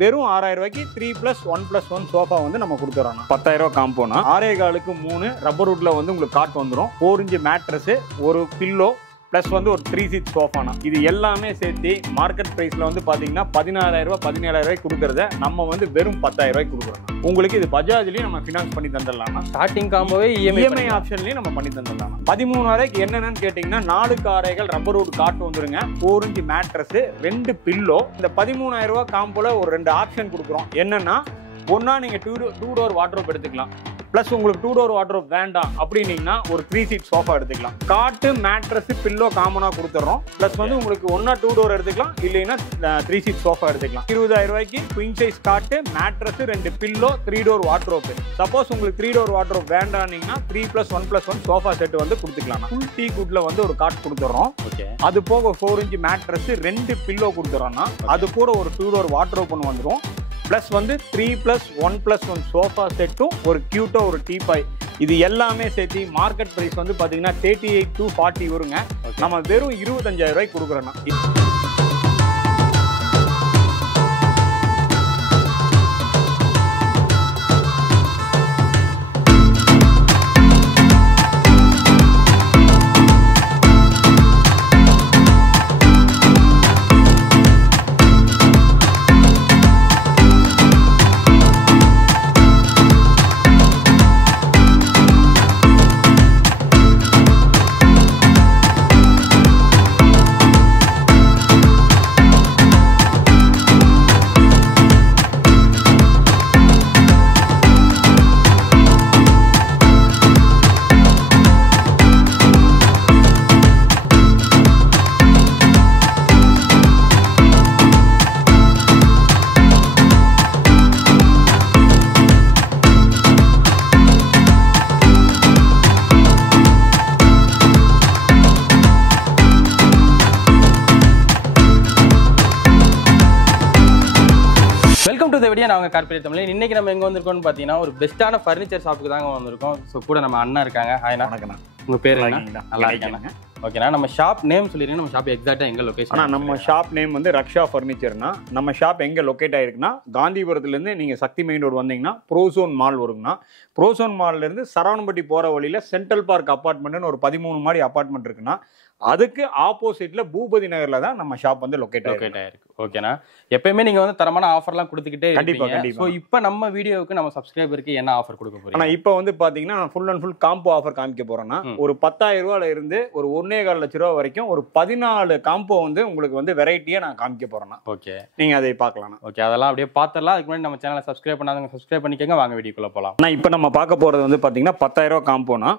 வெறும் 6000 ரூபாய்க்கு 3+1+1 சோஃபா வந்து நம்ம கொடுத்துறோம். 10000 ரூபாய் காம்போனா 6.25க்கு 3 ரப்பர் வுட்ல வந்து உங்களுக்கு காட் வந்துடும். 4 இன்ச் மேட்ரஸ், ஒரு பில்லோ ப்ளஸ் வந்து ஒரு 3 சீட் சோஃபானா இது எல்லாமே சேர்த்து மார்க்கெட் பிரைஸ்ல வந்து பாத்தீங்கன்னா 16000 ரூபாய் 17000 ரூபாய் கொடுக்கறத நம்ம வந்து வெறும் 10000 ரூபாய்க்கு கொடுக்குறோம். உங்களுக்கு இது பஜாஜ்லயும் நம்ம ஃபினான்ஸ் பண்ணி தந்துடலாம். ஸ்டார்டிங் காம்போவே இஎம்ஐ ஆப்ஷன்லயும் நம்ம பண்ணி தந்துடலாம். 13000க்கு என்னென்னு கேட்டீங்கன்னா 4 காரைகள் ரப்பர் வுட் காட் வந்துருங்க, 4 இன்ச் மேட்ரஸ், 2 பில்லோ. இந்த 13000 ரூபாய் காம்போல ஒரு 2 ஆப்ஷன் கொடுக்குறோம். என்னன்னா ஒன்னா நீங்க 2 டோர் வார்ட்ரோப் எடுத்துக்கலாம், பிளஸ் உங்களுக்கு 2 டோர் வார்ட்ரோப் வேண்டாம் அப்படின்னீங்கன்னா ஒரு 3 சீட் சோஃபா எடுத்துக்கலாம். காட்டு மேட்ரஸ் பில்லோ காமனா கொடுத்துறோம். பிளஸ் வந்து உங்களுக்கு ஒன்னா 2 டோர் எடுத்துக்கலாம், இல்லைன்னா 3 சீட் சோஃபா எடுத்துக்கலாம். 20000 ரூபாய்க்கு குயின் சைஸ் காட்டு, mattress, 2 pillow, 3 door wardrobe. Suppose உங்களுக்கு 3 டோர் வார்ட்ரோப் வேண்டாம்னீங்கன்னா 3+1+1 சோஃபா செட் வந்து கொடுத்துக்கலாம். ஃபுல் டீ குட்ல வந்து ஒரு காட் கொடுத்துறோம். அது போக 4 இன்ச் மேட்ரஸ், 2 பில்லோ கொடுத்துறோம்னா அது கூட ஒரு 2 டோர் வார்ட்ரோப் ஒன்று வந்துடும். பிளஸ் வந்து 3+1+1 சோஃபா செட்டும் ஒரு கியூட்டோ ஒரு டீபாய். இது எல்லாமே சேர்த்து மார்க்கெட் பிரைஸ் வந்து பாத்தீங்கன்னா 38 to 40 வருங்க. நம்ம வெறும் 25000 ரூபாய்க்கு கொடுக்குறோம்னா நாங்க கார்பரேட் தமிழ். இன்னைக்கு நம்ம எங்க வந்திருக்கோம்னு பாத்தீங்கன்னா ஒரு பெஸ்டான ஃபர்னிச்சர் ஷாப்புக்கு தாங்க வந்திருக்கோம். ஸோ கூட நம்ம அண்ணா இருக்காங்க. ஹாய்ண்ணா. வணக்கண்ணா. உங்க பேர் என்ன? நல்லா இருக்காங்க. ஓகேண்ணா, நம்ம ஷாப் நேம் சொல்லிடுங்க. நம்ம ஷாப் எக்ஸாக்டா எங்க லொகேஷன்? நம்ம ஷாப் நேம் வந்து ரக்ஷா ஃபர்னிச்சர்னா. நம்ம ஷாப் எங்க லொக்கேட் ஆயிருக்குன்னா காந்திபுரத்துல இருந்து நீங்க சக்தி மெயின் ரோடு வந்தீங்கன்னா ப்ரோசோன் மால் வருங்கண்ணா. ப்ரோசோன் மால்ல இருந்து சரவணம்பட்டி போற வழியில சென்ட்ரல் பார்க் அபார்ட்மெண்ட்னு ஒரு 13 மாடி அபார்ட்மெண்ட் இருக்குன்னா அதுக்கு ஆப்போசிட்ல பூபதி நகர்ல தான் நம்ம ஷாப் வந்து லொக்கேட் ஆயிருக்கு. ஓகேண்ணா, எப்பயுமே நீங்க வந்து தரமான ஆஃபர்லாம் கொடுத்துக்கிட்டே கண்டிப்பா. ஸோ இப்போ நம்ம வீடியோவுக்கு நம்ம சப்ஸ்கிரைபருக்கு என்ன ஆஃபர் கொடுக்க போறோம்? ஆனா இப்போ வந்து பாத்தீங்கன்னா நான் full and full combo offer காமிக்க போறேன்னா ஒரு 10000 ரூபாயில இருந்து ஒரு 1.25 லட்ச ரூபா வரைக்கும் ஒரு 14 காம்போ வந்து உங்களுக்கு வந்து வெரைட்டியா நான் காமிக்க போறேன்னா ஓகே நீங்க அதை பார்க்கலாம். ஓகே, அதெல்லாம் அப்படியே பார்த்துடலாம். அதுக்கு முன்னாடி நம்ம சேனலை சப்ஸ்கிரைப் பண்ணாதவங்க சப்ஸ்கிரைப் பண்ணிக்கோங்க. வாங்க வீடியோக்குள்ள போகலாம். ஆனால் இப்போ நம்ம பார்க்க போறது வந்து பாத்தீங்கன்னா 10000 ரூபா காம்போனா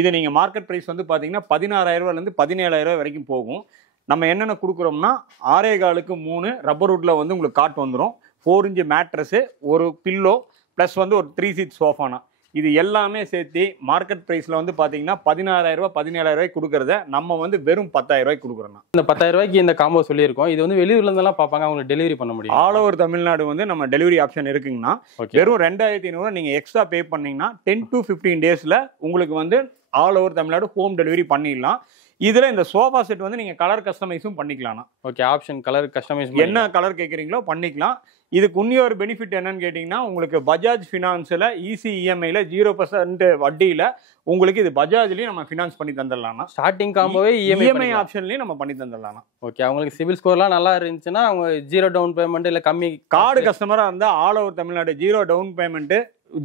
இது நீங்க மார்க்கெட் பிரைஸ் வந்து பாத்தீங்கன்னா 16000 ரூபாயிலிருந்து 17000 ரூபாய் வரைக்கும் போகும். நம்ம என்னென்ன கொடுக்குறோம்னா 6.25க்கு 3 ரப்பர் வுட்ல வந்து உங்களுக்கு காட் வந்துடும். 4 இன்ச் மேட்ரஸ், ஒரு பில்லோ, பிளஸ் வந்து ஒரு 3 சீட் சோஃபானா இது எல்லாமே சேர்த்து மார்க்கெட் பிரைஸ்ல வந்து பாத்தீங்கன்னா 16000 ரூபாய் 17000 ரூபாய்க்கு கொடுக்கறத நம்ம வந்து வெறும் 10000 ரூபாய்க்கு கொடுக்குறோம். இந்த 10000 ரூபாய்க்கு இந்த காம்போ சொல்லியிருக்கோம். இது வந்து வெளியூர்ல இருந்தெல்லாம் பார்ப்பாங்க, அவங்களுக்கு டெலிவரி பண்ண முடியும். ஆல் ஓவர் தமிழ்நாடு வந்து நம்ம டெலிவரி ஆப்ஷன் இருக்குங்கன்னா வெறும் 2500 நீங்க எக்ஸ்ட்ரா பே பண்ணீங்கன்னா 10 to 15 டேஸ்ல உங்களுக்கு வந்து all over Tamil Nadu home delivery பண்ணிடலாம். இதுல இந்த சோஃபா செட் வந்து நீங்க கலர் கஸ்டமைஸும் பண்ணிக்கலாம். ஓகே, ஆப்ஷன் கலர் கஸ்டமைஸ் என்ன கலர் கேட்குறீங்களோ பண்ணிக்கலாம். இதுக்கு இன்னொரு பெனிஃபிட் என்னன்னு கேட்டீங்கன்னா உங்களுக்கு பஜாஜ் ஃபினான்ஸ்ல ஈஸி இஎம்ஐல 0% வட்டியில உங்களுக்கு இது பஜாஜ்லயும் நம்ம ஃபினான்ஸ் பண்ணி தந்துடலாம். ஸ்டார்டிங் காம்போவே இஎம்ஐ ஆப்ஷன்லயும் நம்ம பண்ணி தந்துடலாம். ஓகே, அவங்களுக்கு சிவில் ஸ்கோர்லாம் நல்லா இருந்துச்சுன்னா அவங்க 0 டவுன் பேமெண்ட் இல்ல கம்மி கார்டு கஸ்டமரா இருந்தா all over Tamil Nadu 0 down payment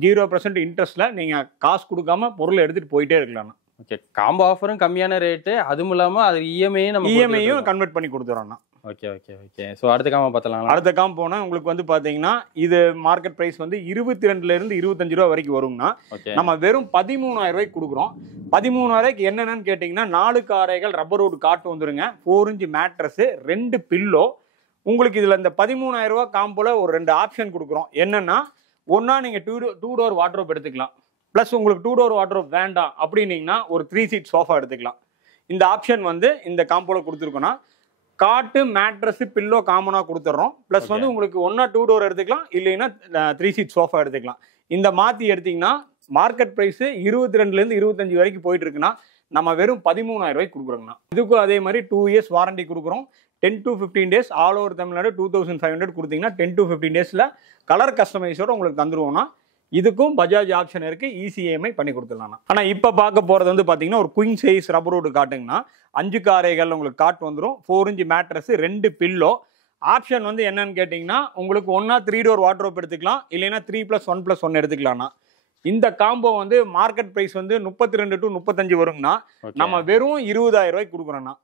0% இன்ட்ரெஸ்ட்ல நீங்க காசு கொடுக்காம பொருள் எடுத்துட்டு போயிட்டே இருக்கலாம். ஓகே, காம்போ ஆஃபரும் கம்மியான ரேட்டு, அதுவும் இல்லாம அது இஎம்ஐயும் கன்வெர்ட் பண்ணி கொடுத்துறோம். Okay okay okay. ஸோ அடுத்த காம்போ பார்த்தலாம். அடுத்த காம்போ போனா உங்களுக்கு வந்து பாத்தீங்கன்னா இது மார்க்கெட் பிரைஸ் வந்து 22ல இருந்து 25 ரூபா வரைக்கும் வருங்கண்ணா. நம்ம வெறும் 13000 ரூபாய்க்கு கொடுக்குறோம். 13000 ரூபாய்க்கு என்னென்னு கேட்டீங்கன்னா 4 காரைகள் ரப்பர் வுட் காட்டு வந்துருங்க, 4 இன்ச் மேட்ரஸ், 2 பில்லோ. உங்களுக்கு இதுல இந்த 13000 ரூபாய் காம்போல ஒரு 2 ஆப்ஷன் கொடுக்குறோம். என்னன்னா ஒன்னா நீங்க 2 டோர் வார்ட்ரோப் எடுத்துக்கலாம், பிளஸ் உங்களுக்கு 2 டோர் வார்ட்ரோப் வேண்டாம் அப்படின்னீங்கன்னா ஒரு 3 சீட் சோஃபா எடுத்துக்கலாம். இந்த ஆப்ஷன் வந்து இந்த காம்போல கொடுத்துருக்கோம்னா காட்டு மேட்ரஸ் பில்லோ காமனா கொடுத்துட்றோம். பிளஸ் வந்து உங்களுக்கு ஒன்னா 2 டோர் எடுத்துக்கலாம், இல்லைன்னா 3 சீட் சோஃபா எடுத்துக்கலாம். இந்த மாத்தி எடுத்தீங்கன்னா மார்க்கெட் பிரைஸ் 22ல இருந்து 25 வரைக்கும் போயிட்டு இருக்குன்னா நம்ம வெறும் 13000 ரூபாய்க்கு கொடுக்குறோங்கண்ணா. இதுக்கும் அதே மாதிரி 2 இயர்ஸ் வாரண்டி கொடுக்குறோம். 10 to 15 days all over Tamil Nadu 2500 கொடுத்தீங்கன்னா 10 to 15 டேஸில் கலர் கஸ்டமைஸோட உங்களுக்கு தந்துருவோம்னா இதுக்கும் பஜாஜ் ஆப்ஷன் இருக்கு, ECMI பண்ணி கொடுத்துடலாம். ஆனால் இப்போ பார்க்க போகிறது வந்து பார்த்தீங்கன்னா ஒரு குயின் சைஸ் ரப்பர் வுட் காட்டுங்கன்னா 5 காரைகள் உங்களுக்கு காட் வந்துடும். 4 inch மேட்ரஸ், 2 பில்லோ. ஆப்ஷன் வந்து என்னன்னு கேட்டிங்கன்னா உங்களுக்கு ஒன்றா 3 door வார்ட்ரோப் எடுத்துக்கலாம், இல்லைன்னா 3+1+1 எடுத்துக்கலாம்னா. இந்த காம்போ வந்து மார்க்கெட் பிரைஸ் வந்து 32 to 35 வருங்கண்ணா. நம்ம வெறும் 20,000 ரூபாய்க்கு கொடுக்குறோம்ண்ணா.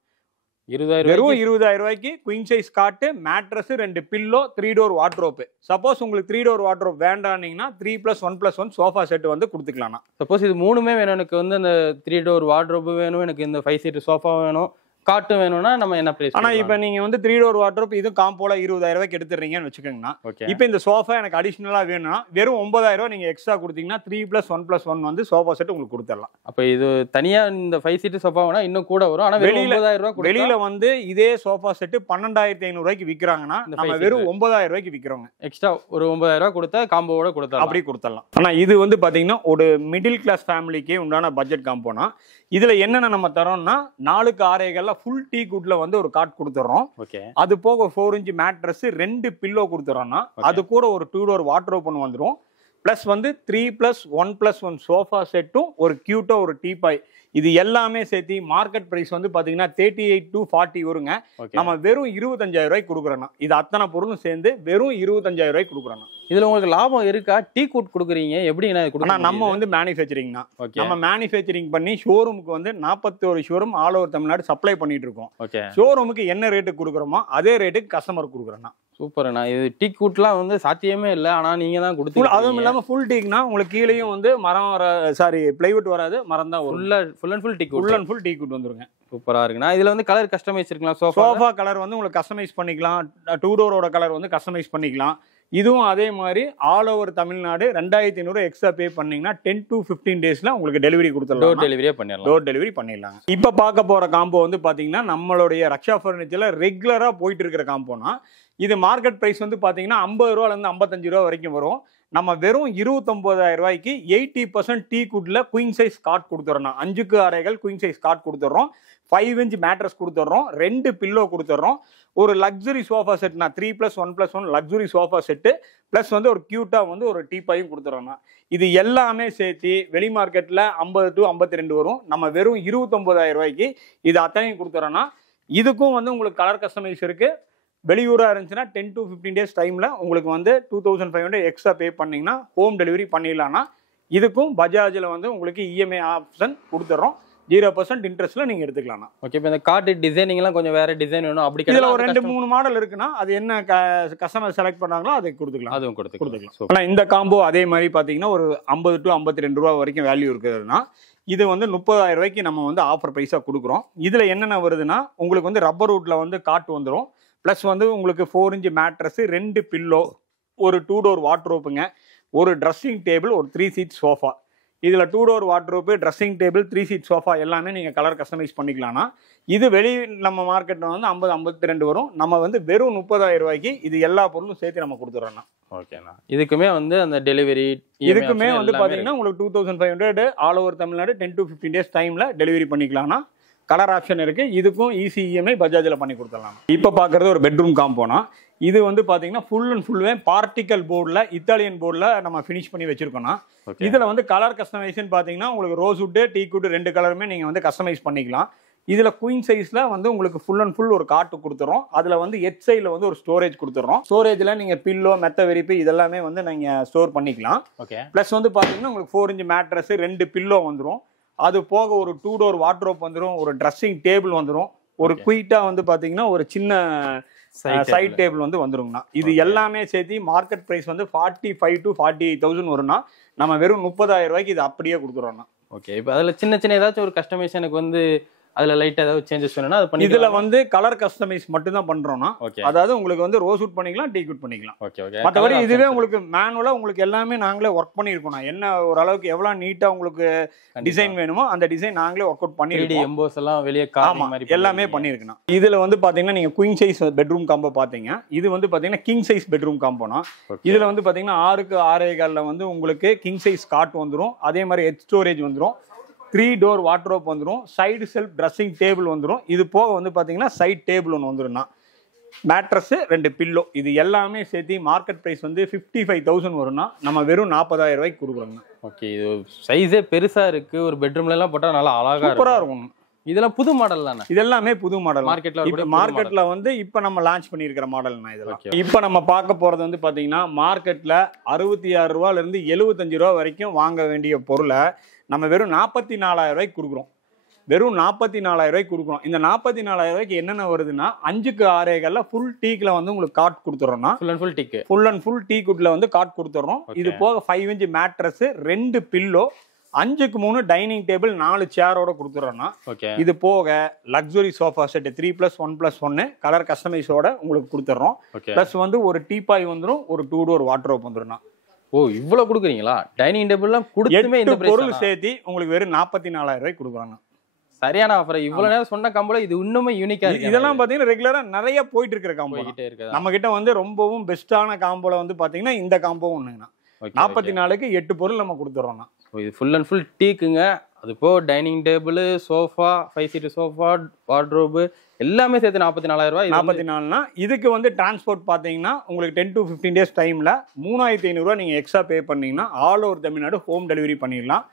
20,000 வெறும் 20,000 ரூபாய்க்கு குயின் சைஸ் காட்டு, mattress, 2 pillow, 3 door wardrobe. Suppose உங்களுக்கு 3 door வார்ட்ரோப் வேண்டானீங்கன்னா 3+1+1 சோஃபா செட் வந்து கொடுத்துக்கலாம். சப்போஸ் இது மூணுமே வேணும், எனக்கு வந்து அந்த 3 door வார்ட்ரோப் வேணும், எனக்கு இந்த 5 seat சோஃபா வேணும், காட்டு வேணும்னா நம்ம என்ன பிரைஸ்? ஆனா இப்ப நீங்க வந்து 3 door வார்ட்ரோப் இது காம்போல 20,000 ரூபாய்க்கு எடுத்துறீங்கன்னு வச்சுக்கோங்கண்ணா. இப்ப இந்த சோஃபா எனக்கு அடிஷனலா வேணும்னா வெறும் 9,000 ரூபாய் நீங்க எக்ஸ்ட்ரா கொடுத்தீங்கன்னா 3+1+1 வந்து சோஃபா செட் உங்களுக்கு கொடுத்துடலாம். அப்ப இது தனியா இந்த 5 seat சோஃபா வேணா இன்னும் கூட வரும். ஆனா வெறும் 9,000 ரூபாய். வெளியில வந்து இதே சோஃபா செட் 12,500 ரூபாய்க்கு விக்கிறாங்கன்னா நம்ம வெறும் 9,000 ரூபாய்க்கு விக்கிறோங்க. எக்ஸ்ட்ரா ஒரு 9,000 ரூபாய் கொடுத்தா காம்போவோட கொடுத்தா அப்படி கொடுத்துடலாம். ஆனா இது வந்து பாத்தீங்கன்னா ஒரு மிடில் கிளாஸ் ஃபேமிலிக்கே உண்டான பட்ஜெட் காம்போனா இதுல என்னென்ன நம்ம தரோம்னா 4 காரைகள்ல ஃபுல் டீ குட்ல வந்து ஒரு காட் கொடுத்துறோம். அது போக 4 inch மேட்ரஸ், 2 பில்லோ கொடுத்துறோம்னா அது கூட ஒரு 2 door வார்ட்ரோப் ஒன்று வந்துடும். பிளஸ் வந்து 3+1+1 சோஃபா செட்டும் ஒரு கியூட்டா ஒரு டீபாய். இது எல்லாமே சேர்த்து மார்க்கெட் பிரைஸ் வந்து பாத்தீங்கன்னா 38 to 40 வருங்க. நம்ம வெறும் 25,000 ரூபாய்க்கு கொடுக்குறோம். இது அத்தனை பொருளும் சேர்ந்து வெறும் 25,000 ரூபாய்க்கு கொடுக்குறோம். இதுல உங்களுக்கு லாபம் இருக்கா? டீ கூட் கொடுக்குறீங்க எப்படி? நம்ம வந்து மேனுஃபேக்சரிங்னா நம்ம மேனுஃபேக்சரிங் பண்ணி ஷோரூமுக்கு வந்து 41 showroom all over Tamil Nadu supply பண்ணிட்டு இருக்கோம். ஷோரூமுக்கு என்ன ரேட்டுக்கு கொடுக்குறோமோ அதே ரேட்டுக்கு கஸ்டமர் கொடுக்குறோம். சூப்பர்ண்ணா. இது டீ கூட்லாம் வந்து சாத்தியமே இல்லை, ஆனா நீங்க தான் கொடுத்து. அதுவும் இல்லாம ஃபுல் டீக்னா உங்களுக்கு கீழேயும் வந்து மரம் பிளைவுட் வராது, மரம் தான் ஃபுல் அண்ட் ஃபுல் டீ கூட் வந்துருங்க. சூப்பரா இருக்குண்ணா. இதுல வந்து கலர் கஸ்டமைஸ் இருக்கலாம். சோஃபா கலர் வந்து உங்களுக்கு கஸ்டமைஸ் பண்ணிக்கலாம், 2 டோரோட கலர் வந்து கஸ்டமைஸ் பண்ணிக்கலாம். இதுவும் அதே மாதிரி all over Tamil Nadu 2,500 extra pay பண்ணீங்கன்னா 10 to 15 டேஸ்ல உங்களுக்கு டெலிவரி கொடுத்துடலாம். டோர் டெலிவரி பண்ணிடலாம். இப்ப பார்க்க போற காம்போ வந்து பாத்தீங்கன்னா நம்மளுடைய ரக்ஷா ஃபர்னிச்சர்ல ரெகுலரா போயிட்டு இருக்கிற காம்போனா இது மார்க்கெட் பிரைஸ் வந்து பாத்தீங்கன்னா 50 ரூபாயில இருந்து 55 ரூபா வரைக்கும் வரும். நம்ம வெறும் 29,000 ரூபாய்க்கு 80% டீ குட்ல குயின் சைஸ் காட் கொடுத்துறோம். 5 காரைகள் குயின் சைஸ் காட் கொடுத்துறோம், 5 inch மேட்ரஸ் கொடுத்துறோம், 2 பில்லோ கொடுத்துறோம், ஒரு லக்ஸுரி சோஃபா செட்னா 3+1+1 லக்ஸுரி சோஃபா செட்டு பிளஸ் வந்து ஒரு கியூட்டா வந்து ஒரு டீப்பாயும் கொடுத்துறோம்னா. இது எல்லாமே சேர்த்து வெளி மார்க்கெட்ல 50 to 52 வரும். நம்ம வெறும் 29,000 ரூபாய்க்கு இது அத்தனையும் கொடுத்துறோம்னா. இதுக்கும் வந்து உங்களுக்கு கலர் கஸ்டமைஸ் இருக்கு. வெளியூரா இருந்துச்சுன்னா 10 to 15 டேஸ் டைம்ல உங்களுக்கு வந்து 2,500 எக்ஸ்ட்ரா பே பண்ணீங்கன்னா ஹோம் டெலிவரி பண்ணிடலாம்னா. இதுக்கும் பஜாஜ்ல வந்து உங்களுக்கு EMI ஆப்ஷன் கொடுத்துறோம். 0% இன்ட்ரெஸ்ட்ல நீங்க எடுத்துக்கலாம். ஓகே. இப்போ இந்த கார்ட் டிசைனிங் எல்லாம் கொஞ்சம் வேற டிசைன் வேணும் அப்படி இதுல ஒரு 2-3 மாடல் இருக்குன்னா அது என்ன கஸ்டமர் செலக்ட் பண்ணாங்களோ அதை கொடுத்துக்கலாம். அதுவும் கொடுத்துக்கலாம். ஆனா இந்த காம்போ அதே மாதிரி பாத்தீங்கன்னா ஒரு 50 to 52 ரூபா வரைக்கும் வேல்யூ இருக்குதுன்னா இது வந்து 30,000 ரூபாய்க்கு நம்ம வந்து ஆஃபர் பிரைஸா கொடுக்குறோம். இதுல என்னென்ன வருதுன்னா உங்களுக்கு வந்து ரப்பர் வுட்ல வந்து காட்டு வந்துடும். பிளஸ் வந்து உங்களுக்கு 4 inch மேட்ரஸ், 2 பில்லோ, ஒரு 2 door வார்ட்ரோப்புங்க, ஒரு ட்ரெஸ்ஸிங் டேபிள், ஒரு 3 seat சோஃபா. இதுல 2 door wardrobe, dressing table, 3 seat sofa எல்லாமே நீங்க கலர் கஸ்டமைஸ் பண்ணிக்கலாம்னா. இது வெளி நம்ம மார்க்கெட்ல வந்து 50-52 வரும். நம்ம வந்து வெறும் 30,000 ரூபாய்க்கு இது எல்லா பொருளும் சேர்த்து நம்ம கொடுத்துறோம். ஓகேண்ணா. இதுக்குமே வந்து அந்த டெலிவரி இதுக்குமே வந்து பாத்தீங்கன்னா உங்களுக்கு 2,500 all over Tamil Nadu 10 to 15 days டைம்ல டெலிவரி பண்ணிக்கலாம்னா. கலர் ஆப்ஷன் இருக்கு. இதுக்கும் EMI பஜாஜ்ல பண்ணி கொடுத்துடலாம். இப்ப பாக்குறது ஒரு பெட்ரூம் காம்போனா இது வந்து பாத்தீங்கன்னா ஃபுல் அண்ட் ஃபுல்வே பார்ட்டிக்கல் போர்ட்ல இத்தாலியன் போர்ட்ல நம்ம ஃபினிஷ் பண்ணி வச்சிருக்கோம்னா. இதுல வந்து கலர் கஸ்டமைசேஷன் பாத்தீங்கன்னா உங்களுக்கு ரோஸ் வுட், டீ குட் 2 கலருமே நீங்க வந்து கஸ்டமைஸ் பண்ணிக்கலாம். இதுல குயின் சைஸ்ல வந்து உங்களுக்கு ஃபுல் அண்ட் ஃபுல் ஒரு காட்டு கொடுத்துறோம். அதுல வந்து எட் சைட்ல வந்து ஒரு ஸ்டோரேஜ் கொடுத்துறோம். ஸ்டோரேஜ்ல நீங்க பில்லோ, மெத்த விரிப்பு இதெல்லாமே வந்து நீங்க ஸ்டோர் பண்ணிக்கலாம். பிளஸ் வந்து பாத்தீங்கன்னா உங்களுக்கு 4 inch மேட்ரஸ், 2 பில்லோ வந்துடும். அது போக ஒரு 2 door வார்ட்ரோப் வந்துடும், ஒரு ட்ரெஸ்ஸிங் டேபிள் வந்துடும், ஒரு குயிட்டா வந்து பாத்தீங்கன்னா ஒரு சின்ன சைட் டேபிள் வந்து வந்துருங்கண்ணா. இது எல்லாமே சேர்த்து மார்க்கெட் பிரைஸ் வந்து 45 to 48,000 வரும்னா. நம்ம வெறும் 30,000 ரூபாய்க்கு இது அப்படியே கொடுக்குறோம்னா. ஓகே. இப்போ அதுல சின்ன ஏதாச்சும் ஒரு கஸ்டமைசேஷனுக்கு வந்து அதுல லைட்டா ஏதாவது சேஞ்சஸ் வேணும்னா அது பண்ணி. இதுல வந்து கலர் கஸ்டமைஸ் மட்டும் தான் பண்றோம்னா. அதாவது உங்களுக்கு வந்து ரோஸ் வுட் பண்ணிக்கலாம், டீ குட் பண்ணிக்கலாம். மற்றபடி இதுவே உங்களுக்கு மேனுவலா உங்களுக்கு எல்லாமே நாங்களே ஒர்க் பண்ணிருக்கோம். என்ன ஒரு அளவுக்கு எவ்வளவு நீட்டா உங்களுக்கு டிசைன் வேணுமோ அந்த டிசைன் நாங்களே ஒர்க் அவுட் பண்ணிருக்கோம். எம்போஸ் எல்லாம் வெளியே எல்லாமே பண்ணிருக்கோம். இதுல வந்து பாத்தீங்கன்னா நீங்க குயின் சைஸ் பெட்ரூம் காம்போ பாத்தீங்க. இது வந்து பாத்தீங்கன்னா கிங் சைஸ் பெட்ரூம் காம்போனா. இதுல வந்து பாத்தீங்கன்னா 6க்கு 6.25 வந்து உங்களுக்கு கிங் சைஸ் காட் வந்துடும். அதே மாதிரி ஹெட் ஸ்டோரேஜ் வந்துடும், 3 door வார்ட்ரோப் வந்துடும், சைடு செல்ஃப் ட்ரெஸ்ஸிங் டேபிள் வந்துடும். இது போக வந்து பாத்தீங்கன்னா சைட் டேபிள் ஒன்று வந்துடும்னா. மேட்ரஸ் 2 பில்லோ இது எல்லாமே சேர்த்து மார்க்கெட் பிரைஸ் வந்து 55,000 வரும்னா நம்ம வெறும் 40,000 ரூபாய்க்கு கொடுக்குறோங்க. ஓகே, இது சைஸே பெருசா இருக்கு. ஒரு பெட்ரூம்ல எல்லாம் போட்டா நல்லா அழகா சூப்பரா இருக்கும். இதெல்லாம் புது மாடல் தானே? இதெல்லாமே புது மாடல். மார்க்கெட்ல வந்து இப்ப நம்ம லான்ச் பண்ணிருக்கிற மாடல்னா இதெல்லாம். இப்ப நம்ம பார்க்க போறது வந்து பாத்தீங்கன்னா மார்க்கெட்ல 66 ரூபாயில இருந்து 75 ரூபா வரைக்கும் வாங்க வேண்டிய பொருளை நம்ம வெறும் 44,000 ரூபாய்க்கு கொடுக்குறோம். வெறும் 44,000 ரூபாய்க்கு கொடுக்குறோம். இந்த 44,000 ரூபாய்க்கு என்னென்ன வருதுன்னா 5க்கு 6 ஃபுல் டீக்ல வந்து உங்களுக்கு காட் கொடுத்துறோம்னா ஃபுல் அண்ட் ஃபுல் டீ குட்ல வந்து காட் கொடுத்துறோம். இது போக 5 இன்ச் மேட்ரஸ், 2 பில்லோ, 5க்கு 3 டைனிங் டேபிள், 4 சேரோட கொடுத்துறோம்னா இது போக லக்ஸுரி சோஃபா செட் 3+1+1 கலர் கஸ்டமைஸோட உங்களுக்கு கொடுத்துறோம். பிளஸ் வந்து ஒரு டீபாய் வந்துடும், ஒரு 2 டோர் வார்ட்ரோப் வந்துடும். ஓ, இவ்வளவு கொடுக்குறீங்களா? டைனிங் டேபிள்லாம் கொடுத்துமே இந்த பொருள் சேர்த்து உங்களுக்கு வெறும் 44,000 ரூபாய்க்கு கொடுக்குறாங்க. சரியான ஆஃபர். இவ்வளவு நேரம் சொன்ன காம்போல இது இன்னுமே யூனிக்கா இருக்கு. இதெல்லாம் பாத்தீங்கன்னா ரெகுலரா நிறைய போயிட்டு இருக்கிற காம்போ. நம்ம கிட்ட வந்து ரொம்பவும் பெஸ்டான காம்போல வந்து பாத்தீங்கன்னா இந்த காம்போ ஒண்ணுங்கண்ணா. 44க்கு 8 பொருள் நம்ம கொடுத்துறோம்னா. இது ஃபுல் அண்ட் ஃபுல் டீக்குங்க. அது போ dining table, sofa, 5 seat sofa, wardrobe எல்லாமே சேர்த்து 44,000 ரூபாய். 44னா இதுக்கு வந்து டிரான்ஸ்போர்ட் பாத்தீங்கன்னா உங்களுக்கு 10 to 15 டேஸ் டைம்ல 3,500 ரூபாய் நீங்க எக்ஸ்ட்ரா பே பண்ணீங்கன்னா all over Tamil Nadu home delivery பண்ணிடலாம்.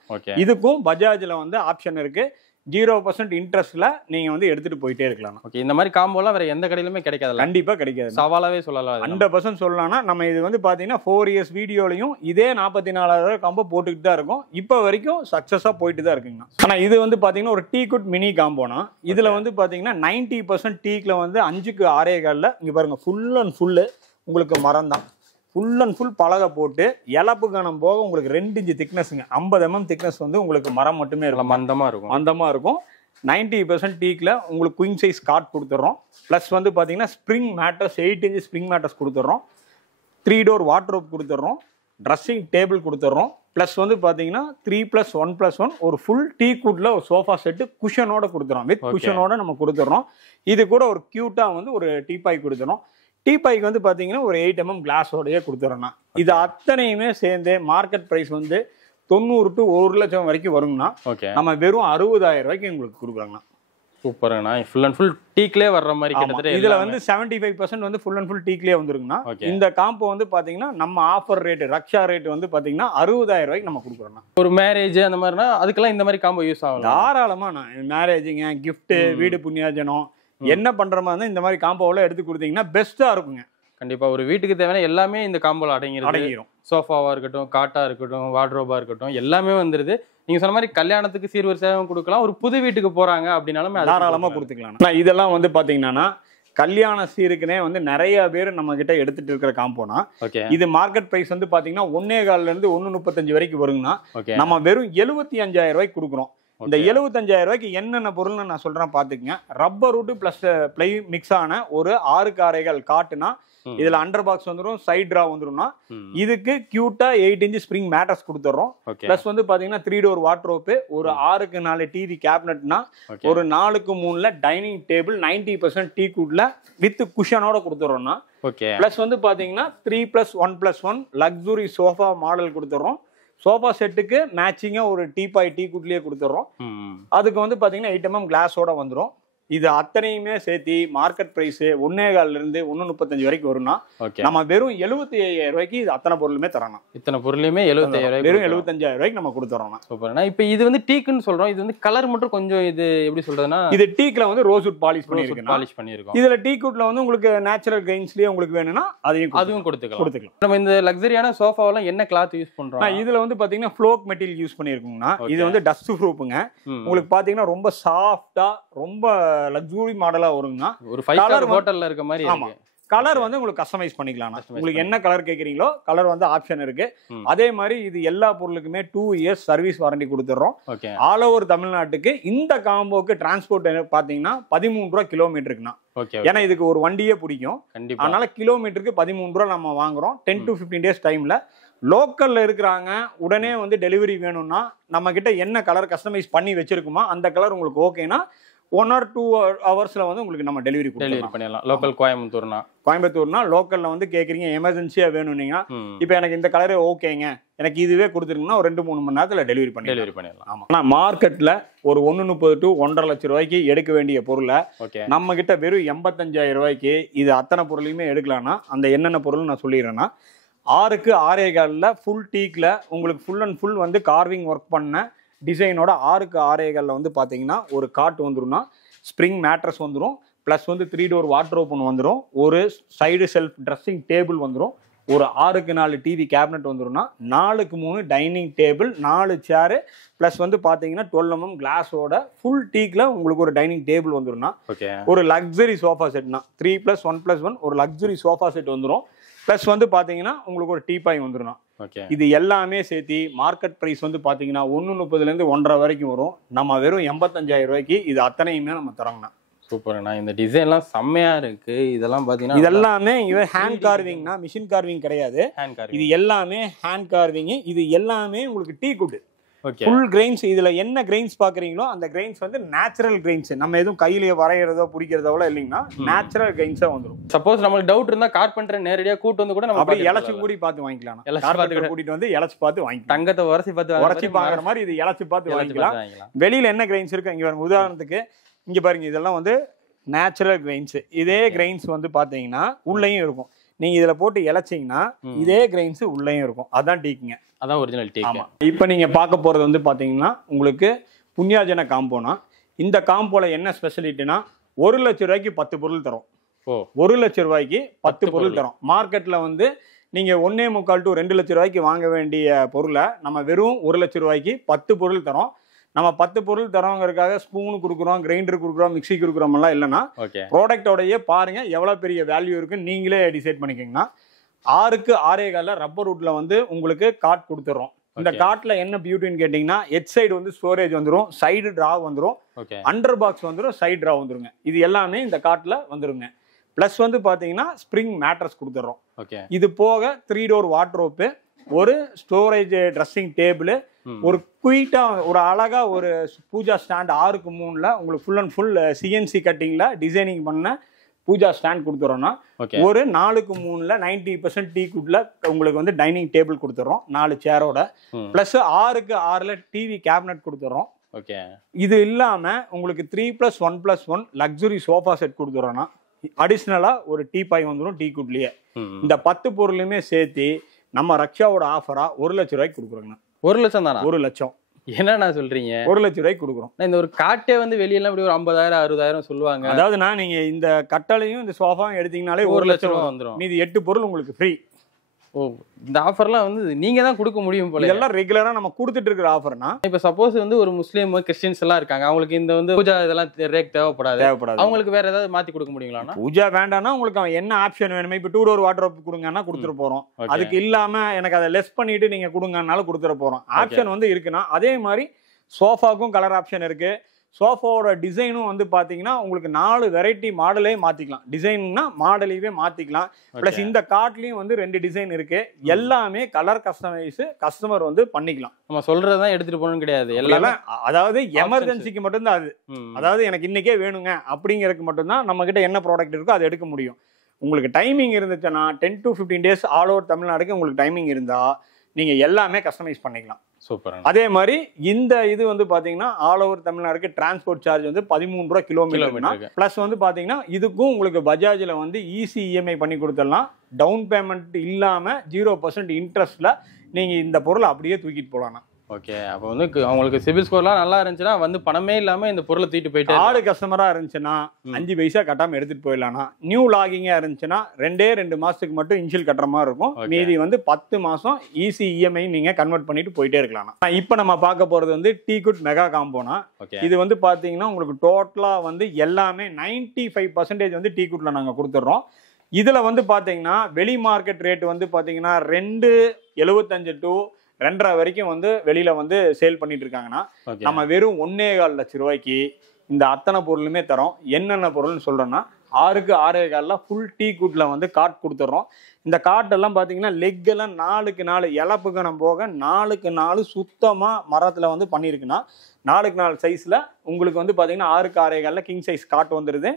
இதுக்கும் பஜாஜ்ல வந்து ஆப்ஷன் இருக்கு. 0% இன்ட்ரெஸ்ட்ல நீங்க வந்து எடுத்துட்டு போயிட்டே இருக்கலாம். ஓகே, இந்த மாதிரி காம்போலாம் வேற எந்த கடையிலுமே கிடைக்காது. கண்டிப்பா கிடைக்காது. சவாலாவே சொல்லலாம். 100% சொல்லலாம்னா நம்ம இது வந்து பாத்தீங்கன்னா 4 இயர்ஸ் வீடியோலையும் இதே 44,000 காம்போ போட்டுக்கிட்டு தான் இருக்கும். இப்ப வரைக்கும் சக்சஸா போயிட்டு தான் இருக்குங்க. ஆனா இது வந்து பாத்தீங்கன்னா ஒரு டீ குட் மினி காம்போனா இதுல வந்து பாத்தீங்கன்னா 90% டீக்ல வந்து 5க்கு 6 இங்க பாருங்க ஃபுல் அண்ட் ஃபுல்லு உங்களுக்கு மரம் தான். ஃபுல் அண்ட் ஃபுல் பலகை போட்டு இலப்பு கணம் போக உங்களுக்கு 2 இன்ச் திக்னஸ்ங்க. 50 mm திக்னஸ் வந்து உங்களுக்கு மரம் மட்டுமே இருக்கும். மந்தமா இருக்கும். 90% டீக்ல உங்களுக்கு குயின் சைஸ் காட் கொடுத்துறோம். பிளஸ் வந்து பாத்தீங்கன்னா spring mattress 8 inch spring mattress கொடுத்துறோம். 3 டோர் வார்ட்ரோப் கொடுத்துறோம். ட்ரெஸ்ஸிங் டேபிள் கொடுத்துறோம். பிளஸ் வந்து பாத்தீங்கன்னா 3+1+1 ஒரு ஃபுல் டீ குட்ல ஒரு சோஃபா செட்டு குஷனோட கொடுத்துறோம். வித் குஷனோட நம்ம கொடுத்துறோம். இது கூட ஒரு கியூட்டா வந்து ஒரு டீபாய் கொடுத்துறோம். டீபாய்க்கு வந்து பாத்தீங்கன்னா ஒரு 8 mm கிளாஸோடய கொடுத்துறோம்னா இது அத்தனையுமே சேர்ந்து மார்க்கெட் பிரைஸ் வந்து 90 to 1 லட்சம் வரைக்கும் வருங்கண்ணா. நம்ம வெறும் 60,000 ரூபாய்க்கு உங்களுக்கு கொடுக்குறாங்கண்ணா. சூப்பர்ண்ணா. ஃபுல் அண்ட் ஃபுல் டீக்லயே வர்ற மாதிரி கிட்டத்தட்ட இதுல வந்து 75% வந்து ஃபுல் அண்ட் ஃபுல் டீக்லயே வந்துருங்கண்ணா. இந்த காம்போ வந்து பாத்தீங்கன்னா நம்ம ஆஃபர் ரேட் ரக்ஷா ரேட் வந்து பாத்தீங்கன்னா 60,000 ரூபாய்க்கு நம்ம கொடுக்குறோம். ஒரு மேரேஜ் அந்த மாதிரினா அதுக்கெல்லாம் இந்த மாதிரி காம்போ யூஸ் ஆகும் தாராளமா. மேரேஜுங்க, கிஃப்ட், வீடு புண்ணியாஜனம் என்ன பண்ற மாதிரி இந்த மாதிரி காம்போல எடுத்து கொடுத்தீங்கன்னா பெஸ்டா இருக்குங்க. கண்டிப்பா ஒரு வீட்டுக்கு தேவையான எல்லாமே இந்த காம்போல அடங்கிரும். சோஃபாவா இருக்கட்டும், காட்டா இருக்கட்டும், வார்ட்ரோபா இருக்கட்டும் எல்லாமே வந்துருது. நீங்க சொன்ன மாதிரி கல்யாணத்துக்கு சீர்வரிசையாகவும் கொடுக்கலாம். ஒரு புது வீட்டுக்கு போறாங்க அப்படின்னாலும் தாராளமா கொடுத்துக்கலாம். இதெல்லாம் வந்து பாத்தீங்கன்னா கல்யாண சீருக்குனே வந்து நிறைய பேர் நம்ம கிட்ட எடுத்துட்டு இருக்கிற காம்போனா இது மார்க்கெட் பிரைஸ் வந்து பாத்தீங்கன்னா 1.25 இருந்து 1.35 வரைக்கும் வருங்கண்ணா. நம்ம வெறும் 75,000 ரூபாய்க்கு கொடுக்குறோம். இந்த 75,000 ரூபாய்க்கு என்னென்ன பொருள்னு நான் சொல்றேன் பாத்துக்கங்க. Rubber wood plus ply mix ஆன ஒரு 6க்கு 6 காட்டுனா இதுல அண்டர் பாக்ஸ் வந்துடும், சைட் டிரா வந்துடும்னா இதுக்கு கியூட்டா 8 இன்ச் ஸ்ப்ரிங் மேட்ரஸ் கொடுத்துறோம். பிளஸ் வந்து பாத்தீங்கன்னா 3 டோர் வார்ட்ரோப், ஒரு 6க்கு 4 டிவி கேபினட்னா ஒரு 4க்கு 3 டைனிங் டேபிள் 90% டீ குட்ல வித் குஷனோட கொடுத்துறோம்னா. பிளஸ் வந்து பாத்தீங்கன்னா 3+1+1 லக்ஸுரி சோஃபா மாடல் கொடுத்துறோம். சோஃபா செட்டுக்கு மேட்சிங்கா ஒரு டீபாய் டீ குட்லயே கொடுத்துறோம். அதுக்கு வந்து பாத்தீங்கன்னா 8 mm கிளாஸோட வந்துடும். இது அத்தனையுமே சேர்த்து மார்க்கெட் பிரைஸ் 1.25 இருந்து 1.35 வரைக்கும் வரும்னா நம்ம வெறும் 75,000 ரூபாய்க்கு இது அத்தனை பொருளுமே தரணும். இத்தனை பொருளுமே 75,000 வெறும் 75,000 ரூபாய்க்கு நம்ம கொடுத்துறோம். சூப்பர்ண்ணா. இப்போ இது வந்து டீக்குன்னு சொல்றோம். இது வந்து கலர் மட்டும் கொஞ்சம் இது எப்படி சொல்றதுன்னா இது டீக்ல வந்து ரோஸ்வுட் பாலிஷ் பண்ணிருக்கோம். இதுல டீ குட்ல வந்து உங்களுக்கு நேச்சுரல் கிரெயின்ஸ்லயே உங்களுக்கு வேணும்னா அதுவும் கொடுத்துக்கலாம். நம்ம இந்த லக்ஸரியான சோஃபாவெல்லாம் என்ன கிளாத் யூஸ் பண்றோம்? இதுல வந்து பாத்தீங்கன்னா ஃப்ளோக் மெட்டீரியல் யூஸ் பண்ணிருக்கோம்னா இது வந்து டஸ்ட் ப்ரூஃப்ங்க. உங்களுக்கு பாத்தீங்கன்னா ரொம்ப சாஃப்டா ரொம்ப லக்ஸுரி மாடலா வரும்னா ஒரு 5 ஸ்டார் ஹோட்டல்ல இருக்க மாதிரி இருக்கு. கலர் வந்து உங்களுக்கு கஸ்டமைஸ் பண்ணிக்கலாம். உங்களுக்கு என்ன கலர் கேக்குறீங்களோ கலர் வந்து ஆப்ஷன் இருக்கு. அதே மாதிரி இது எல்லா பொருளுக்குமே 2 இயர்ஸ் சர்வீஸ் வாரண்டி கொடுத்துறோம். ஆல் ஓவர் தமிழ்நாட்டுக்கு இந்த காம்போக்கு டிரான்ஸ்போர்ட் பாத்தீங்கன்னா 13 ரூபாய் கிலோமீட்டருக்குன்னா. ஏன்னா இதுக்கு ஒரு வண்டியே பிடிக்கும். அதனால கிலோமீட்டருக்கு 13 ரூபாய் நம்ம வாங்குறோம். 10 to 15 டேஸ் டைம்ல லோக்கல்ல இருக்கிறாங்க. உடனே வந்து டெலிவரி வேணும்னா நம்ம கிட்ட என்ன கலர் கஸ்டமைஸ் பண்ணி வச்சிருக்குமா அந்த கலர் உங்களுக்கு ஓகேனா 1 or 2 ஹவர்ஸ்ல வந்து உங்களுக்கு நம்ம டெலிவரி பண்ணிடலாம். லோக்கல் கோயம்புத்தூர்னா லோக்கல்ல வந்து கேக்குறீங்க எமர்ஜென்சியா வேணும்னீங்கன்னா இப்போ எனக்கு இந்த கலரே ஓகேங்க எனக்கு இதுவே கொடுத்துருங்கன்னா ஒரு 2-3 மணி நேரத்துல டெலிவரி பண்ணிடலாம். ஆமா. ஆனா மார்க்கெட்ல ஒரு 1.30 to 1.5 லட்சம் ரூபாய்க்கு எடுக்க வேண்டிய பொருளை நம்ம கிட்ட வெறும் 85,000 ரூபாய்க்கு இது அத்தனை பொருளையுமே எடுக்கலாம்னா அந்த என்னென்ன பொருள் நான் சொல்லிடுறேன்னா 6க்கு 6.25 ஃபுல் டீக்ல உங்களுக்கு ஃபுல் அண்ட் ஃபுல் வந்து கார்விங் ஒர்க் பண்ண டிசைனோட 6க்கு 6.25 வந்து பாத்தீங்கன்னா ஒரு காட் வந்துரும்னா ஸ்ப்ரிங் மேட்ரஸ் வந்துடும், பிளஸ் வந்து 3 door வார்ட்ரோப் ஒன்று வந்துடும், ஒரு சைடு செல்ஃப் ட்ரெஸ்ஸிங் டேபிள் வந்துடும், ஒரு 6க்கு 4 டிவி கேபினட் வந்துடும்னா 4க்கு 3 டைனிங் டேபிள், 4 சேரு, பிளஸ் வந்து பாத்தீங்கன்னா 12 mm கிளாஸோட ஃபுல் டீக்ல உங்களுக்கு ஒரு டைனிங் டேபிள் வந்துடும்னா ஒரு லக்ஸரி சோஃபா செட்னா 3+1+1 ஒரு லக்ஸரி சோஃபா செட் வந்துடும், பிளஸ் வந்து பாத்தீங்கன்னா உங்களுக்கு ஒரு டீபாய் வந்துடும். இது எல்லாமே சேர்த்து மார்க்கெட் பிரைஸ் வந்து பாத்தீங்கன்னா 1.30 to 1.5 வரைக்கும் வரும். நம்ம வெறும் 85,000 ரூபாய்க்கு இது அத்தனையுமே நம்ம தரோங்கண்ணா. சூப்பர்ண்ணா. இந்த டிசைன்லாம் செம்மையா இருக்கு. இதெல்லாம் பாத்தீங்கன்னா இதெல்லாமே ஹேண்ட் கார்விங்னா மிஷின் கார்விங் கிடையாது. இது எல்லாமே ஹேண்ட் கார்விங். இது எல்லாமே உங்களுக்கு டீ குட் ஃபுல் கிரெயின்ஸ். இதுல என்ன கிரெயின்ஸ் பாக்குறீங்களோ அந்த கிரெயின்ஸ் வந்து நேச்சுரல் கிரெயின்ஸ். நம்ம எதுவும் கையிலேயே வரைகிறதோ பிடிக்கிறதோ இல்லைங்கன்னா நேச்சுரல் கிரெயின்ஸா வந்துடும். சப்போஸ் நம்மளுக்கு டவுட் இருந்தா கார்பெண்டர் நேரடியா கூட்டு வந்து கூட நம்ம அப்படியே இலச்சு கூடி பார்த்து வாங்கிக்கலாம். கார்பெண்டர் கூட்டிட்டு வந்து இலச்சு பார்த்து வாங்கிக்கலாம். தங்கத்தை உரசி பாக்குற மாதிரி இது இலச்சு பார்த்து வாங்கிக்கலாம். வெளியில என்ன கிரெயின்ஸ் இருக்கு இங்க பாருங்க. உதாரணத்துக்கு இங்க பாருங்க, இதெல்லாம் வந்து நேச்சுரல் கிரெயின்ஸ். இதே கிரெயின்ஸ் வந்து பாத்தீங்கன்னா உள்ளேயும் இருக்கும். நீங்க இதுல போட்டு இலச்சிங்கன்னா இதே கிரெயின்ஸ் உள்ளேயும் இருக்கும். அதான் டீக்குங்க, அதான் ஒரிஜினல் டீக். இப்போ நீங்க பார்க்க போறது வந்து பாத்தீங்கன்னா உங்களுக்கு புண்ணியாஜன காம்போனா. இந்த காம்போல என்ன ஸ்பெஷாலிட்டினா 1 லட்சம் ரூபாய்க்கு 10 பொருள் தரும். 1 லட்சம் ரூபாய்க்கு 10 பொருள் தரும். மார்க்கெட்ல வந்து நீங்க 1.25 to 2 லட்சம் ரூபாய்க்கு வாங்க வேண்டிய பொருளை நம்ம வெறும் 1 லட்சம் ரூபாய்க்கு 10 பொருள் தரோம். நம்ம 10 பொருள் தரோங்கிறதுக்காக ஸ்பூனு கொடுக்குறோம், கிரைண்டர் கொடுக்குறோம், மிக்சி கொடுக்குறோம் எல்லாம் இல்லைன்னா ப்ராடக்டோடய பாருங்க எவ்வளவு பெரிய வேல்யூ இருக்கு நீங்களே டிசைட் பண்ணிக்கீங்கன்னா 6க்கு 6.25 ரப்பர் வுட்ல வந்து உங்களுக்கு காட் கொடுத்துறோம். இந்த காட்ல என்ன பியூட்டின்னு கேட்டீங்கன்னா ஹெட் சைடு வந்து ஸ்டோரேஜ் வந்துடும், சைடு டிரா வந்துடும், அண்டர் பாக்ஸ் வந்துடும், சைடு டிரா வந்துருங்க. இது எல்லாமே இந்த காட்ல வந்துருங்க. பிளஸ் வந்து பாத்தீங்கன்னா ஸ்ப்ரிங் மேட்ரஸ் கொடுத்துறோம். இது போக 3 door வார்ட்ரோப், ஒரு ஸ்டோரேஜ் ட்ரெஸ்ஸிங் டேபிள், ஒரு குயிட்டா ஒரு அழகா ஒரு பூஜா ஸ்டாண்ட் 6க்கு 3ல உங்களுக்கு ஃபுல் அண்ட் ஃபுல் சிஎன்சி கட்டிங்ல டிசைனிங் பண்ண பூஜா ஸ்டாண்ட் கொடுத்துறோம்னா ஒரு 4க்கு 3ல 90% டீ குட்ல உங்களுக்கு வந்து டைனிங் டேபிள் கொடுத்துறோம் 4 சேரோட. பிளஸ் 6க்கு 6ல டிவி கேபினட் கொடுத்துறோம். இது இல்லாம உங்களுக்கு 3+1+1 லக்ஸுரி சோஃபா செட் கொடுத்துறோம்னா அடிஷனலா ஒரு டீபாய் வந்துடும் டீ குட்லயே. இந்த 10 பொருளுமே சேர்த்து நம்ம ரக்ஷாவோட ஆஃபரா 1 லட்சம் ரூபாய்க்கு கொடுக்குறோங்க. 1 லட்சம் தானா? 1 லட்சம். என்னண்ணா சொல்றீங்க? 1 லட்சம் ரூபாய்க்கு கொடுக்குறோம். இந்த ஒரு காட்டே வந்து வெளியெல்லாம் இப்படி ஒரு 50,000 60,000 சொல்லுவாங்க. அதாவதுனா நீங்க இந்த கட்டளையும் இந்த சோஃபாவும் எடுத்தீங்கனாலே 1 லட்சம் ரூபாய் வந்துடும். மீதி 8 பொருள் உங்களுக்கு ஃப்ரீ. ஓ, இந்த ஆஃபர்லாம் வந்து நீங்க தான் கொடுக்க முடியும் போல. இதெல்லாம் ரெகுலரா நம்ம கொடுத்துட்டு இருக்கிற ஆஃபர்னா. இப்ப சப்போஸ் வந்து ஒரு முஸ்லீம் கிறிஸ்டியன்ஸ் எல்லாம் இருக்காங்க, அவங்களுக்கு இந்த வந்து பூஜா இதெல்லாம் ரேக் தேவைப்படாது. அவங்களுக்கு வேற ஏதாவது மாத்தி கொடுக்க முடியுங்களா? பூஜா வேண்டாம்னா உங்களுக்கு என்ன ஆப்ஷன் வேணுமே, இப்ப 2 door வார்ட்ரோப் கொடுங்கன்னா கொடுத்துட போறோம். அதுக்கு இல்லாம எனக்கு அதை லெஸ் பண்ணிட்டு நீங்க கொடுங்கனாலும் கொடுத்துட போறோம். ஆப்ஷன் வந்து இருக்குன்னா அதே மாதிரி சோஃபாக்கும் கலர் ஆப்ஷன் இருக்கு. சோஃபாவோட டிசைனும் வந்து பாத்தீங்கன்னா உங்களுக்கு 4 வெரைட்டி மாடலே மாத்திக்கலாம். டிசைன்னா மாடலையே மாத்திக்கலாம். பிளஸ் இந்த கார்ட்லயும் வந்து 2 டிசைன் இருக்கு. எல்லாமே கலர் கஸ்டமைஸ் கஸ்டமர் வந்து பண்ணிக்கலாம். நம்ம சொல்றதுதான் எடுத்துட்டு போகணும் கிடையாது. எல்லாமே அதாவது எமர்ஜென்சிக்கு மட்டும்தான் அது. அதாவது எனக்கு இன்னைக்கே வேணுங்க அப்படிங்கிறதுக்கு மட்டும்தான் நம்ம கிட்ட என்ன ப்ராடக்ட் இருக்கோ அதை எடுக்க முடியும். உங்களுக்கு டைமிங் இருந்துச்சுன்னா 10 to 15 days ஆல் ஓவர் தமிழ்நாடுக்கு உங்களுக்கு டைமிங் இருந்தா நீங்க எல்லாமே கஸ்டமைஸ் பண்ணிக்கலாம். சூப்பர். அதே மாதிரி இந்த இது வந்து பாத்தீங்கன்னா ஆல் ஓவர் தமிழ்நாடுக்கு டிரான்ஸ்போர்ட் சார்ஜ் வந்து 13 ரூபாய் கிலோமீட்டர். பிளஸ் வந்து பாத்தீங்கன்னா இதுக்கும் உங்களுக்கு பஜாஜ்ல வந்து ஈஸி இஎம்ஐ பண்ணி கொடுத்துடலாம். டவுன் பேமெண்ட் இல்லாம 0% இன்ட்ரெஸ்ட்ல நீங்க இந்த பொருளை அப்படியே தூக்கிட்டு போலாம். ஓகே, அப்போ வந்து அவங்களுக்கு சிபில் ஸ்கோர்லாம் நல்லா இருந்துச்சுன்னா வந்து பணமே இல்லாம இந்த பொருளை தூக்கிட்டு போயிட்டு ஆடு கஸ்டமரா இருந்துச்சுன்னா 5 பைசா கட்டாம எடுத்துட்டு போயிடலாம்னா. நியூ லாகிங்கா இருந்துச்சுன்னா 2 மாசத்துக்கு மட்டும் இன்ஷியல் கட்டுற மாதிரி இருக்கும். மீதி வந்து 10 மாசம் ஈஸி இஎம்ஐ நீங்க கன்வெர்ட் பண்ணிட்டு போயிட்டே இருக்கலாம். இப்ப நம்ம பார்க்க போறது வந்து டீ குட் மெகா காம்போனா. இது வந்து பாத்தீங்கன்னா உங்களுக்கு டோட்டலா வந்து எல்லாமே 95% வந்து டீ குட்ல நாங்க கொடுத்துடுறோம். இதுல வந்து பாத்தீங்கன்னா வெளி மார்க்கெட் ரேட் வந்து பாத்தீங்கன்னா 2.75 to 2.5 வரைக்கும் வந்து வெளியில வந்து சேல் பண்ணிட்டு இருக்காங்கன்னா நம்ம வெறும் 1.25 லட்சம் ரூபாய்க்கு இந்த அத்தனை பொருளுமே தரோம். என்னென்ன பொருள்னு சொல்றோம்னா 6க்கு 6.25 ஃபுல் டீ குட்ல வந்து காட் கொடுத்துட்றோம். இந்த காட் எல்லாம் பாத்தீங்கன்னா லெக் எல்லாம் 4க்கு 4 இலப்புக்கணம் போக 4க்கு 4 சுத்தமா மரத்துல வந்து பண்ணிருக்குன்னா 4க்கு 4 சைஸ்ல உங்களுக்கு வந்து பாத்தீங்கன்னா 6க்கு 6.25 கிங் சைஸ் காட் வந்துருது.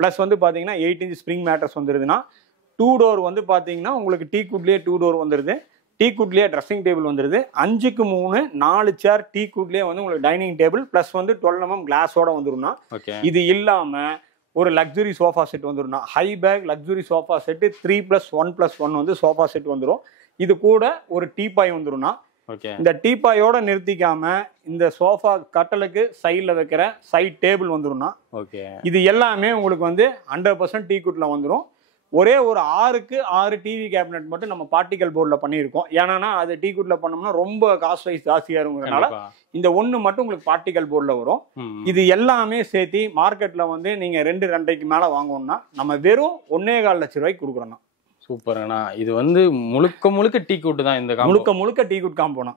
பிளஸ் வந்து பாத்தீங்கன்னா 8 இன்ச் ஸ்ப்ரிங் மேட்ரஸ் வந்துருதுன்னா 2 டோர் வந்து பாத்தீங்கன்னா உங்களுக்கு டீ குட்லயே 2 டோர் வந்துருது. டீ குட்லயே ட்ரெஸ்ஸிங் டேபிள் வந்துருது. 5க்கு 3 4 சேர் டீ குட்லயே வந்து உங்களுக்கு டைனிங் டேபிள் பிளஸ் வந்து 12 mm கிளாஸோட வந்துரும்னா இது இல்லாம ஒரு லக்ஸுரி சோஃபா செட் வந்துரும்னா high back luxury sofa set 3+1+1 வந்து சோஃபா செட் வந்துரும். இது கூட ஒரு டீபாய் வந்துரும்னா இந்த டீபாயோட நிறுத்திக்காம இந்த சோஃபா கட்டலுக்கு சைட்ல வைக்கிற சைட் டேபிள் வந்துரும்னா இது எல்லாமே உங்களுக்கு வந்து 100% டீ குட்ல வந்துரும். ஒரே ஒரு 6க்கு 6 டிவி கேபினெட் மட்டும் நம்ம பார்ட்டிகல் போர்டில் பண்ணியிருக்கோம். ஏன்னா அது டீ குட்ல பண்ணோம்னா ரொம்ப காஸ்ட் வைஸ் ஜாஸ்தியா இருக்குங்கிறதுனால இந்த ஒன்று மட்டும் உங்களுக்கு பார்ட்டிகல் போர்டில் வரும். இது எல்லாமே சேர்த்து மார்க்கெட்ல வந்து நீங்க 2.5க்கு மேல வாங்கணும்னா நம்ம வெறும் 1.25 லட்சம் ரூபாய்க்கு கொடுக்குறோம். சூப்பர்ண்ணா. இது வந்து முழுக்க முழுக்க டீ குட் தான். இந்த முழுக்க டீ குட் காம்போனா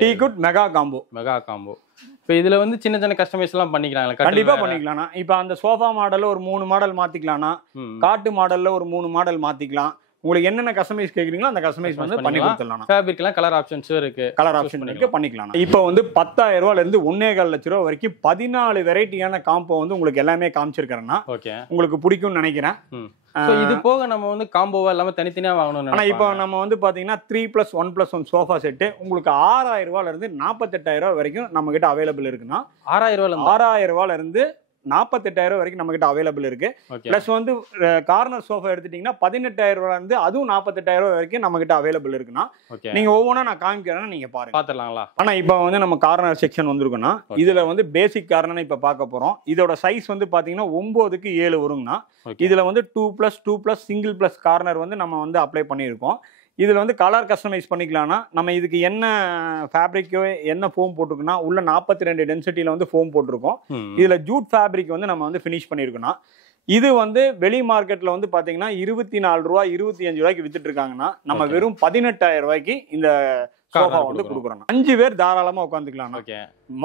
டீ குட் மெகா காம்போ. இப்போ இதுல வந்து சின்ன சின்ன கஸ்டமைஸ் எல்லாம் பண்ணிக்கலாம். கண்டிப்பா பண்ணிக்கலாம். இப்போ அந்த சோஃபா மாடல்ல ஒரு 3 மாடல் மாத்திக்கலாம்னா காட்டு மாடல்ல ஒரு 3 மாடல் மாத்திக்கலாம். உங்களுக்கு என்னென்ன கஸ்டமைஸ் கேக்குறீங்களோ அந்த கஸ்டமைஸ் வந்து பண்ணி கொடுத்துடலாம். ஃபேப்ரிக்லாம் கலர் ஆப்ஷன்ஸும் இருக்கு. பண்ணிக்கலாம். இப்போ வந்து 10,000 ரூபாயில இருந்து 1.25 லட்சம் ரூபாய் வரைக்கும் 14 வெரைட்டியான காம்போ வந்து உங்களுக்கு எல்லாமே காமிச்சிருக்கிறேன்னா உங்களுக்கு பிடிக்கும்னு நினைக்கிறேன். இது போக நம்ம வந்து காம்போவா இல்லாம தனித்தனியா வாங்கணும். ஆனா இப்போ நம்ம வந்து பாத்தீங்கன்னா 3+1+1 சோஃபா செட் உங்களுக்கு 6,000 ரூபாயில இருந்து 48,000 ரூபாய் வரைக்கும் நம்ம கிட்ட அவைலபிள் இருக்குன்னா 6,000 ரூபாயில இருந்து 48,000 வரைக்கும் நம்ம கிட்ட அவைலபிள் இருக்கு. பிளஸ் வந்து கார்னர் சோஃபா எடுத்துட்டீங்கன்னா 18,000 ரூபாயில இருந்து அதுவும் 48,000 வரைக்கும் நம்ம கிட்ட அவைலபிள் இருக்குன்னா நீங்க ஒவ்வொன்றா நான் காமிக்கிறேன்னா நீங்க பாருங்க பாத்துடலாங்களா. ஆனா இப்போ வந்து நம்ம கார்னர் செக்ஷன் வந்துருக்குன்னா இதுல வந்து பேசிக் கார்னர் இப்ப பார்க்க போறோம். இதோட சைஸ் வந்து பாத்தீங்கன்னா 9க்கு 7 வருங்கண்ணா. இதுல வந்து 2+2+ சிங்கிள் பிளஸ் கார்னர் வந்து நம்ம வந்து அப்ளை பண்ணியிருக்கோம். இதுல வந்து கலர் கஸ்டமைஸ் பண்ணிக்கலாம்னா நம்ம இதுக்கு என்ன ஃபேப்ரிக்கோ என்ன ஃபோம் போட்டிருக்குன்னா உள்ள 42 டென்சிட்டியில வந்து ஃபோம் போட்டிருக்கோம். இதுல ஜூட் ஃபேப்ரிக் வந்து நம்ம வந்து ஃபினிஷ் பண்ணிருக்கோம்னா இது வந்து வெளி மார்க்கெட்ல வந்து பாத்தீங்கன்னா 24 ரூபாய் 25 ரூபாய்க்கு வித்துட்டு இருக்காங்கன்னா நம்ம வெறும் 18,000 ரூபாய்க்கு இந்த சோஃபா வந்து கொடுக்குறோம். 5 பேர் தாராளமா உட்காந்துக்கலாம்.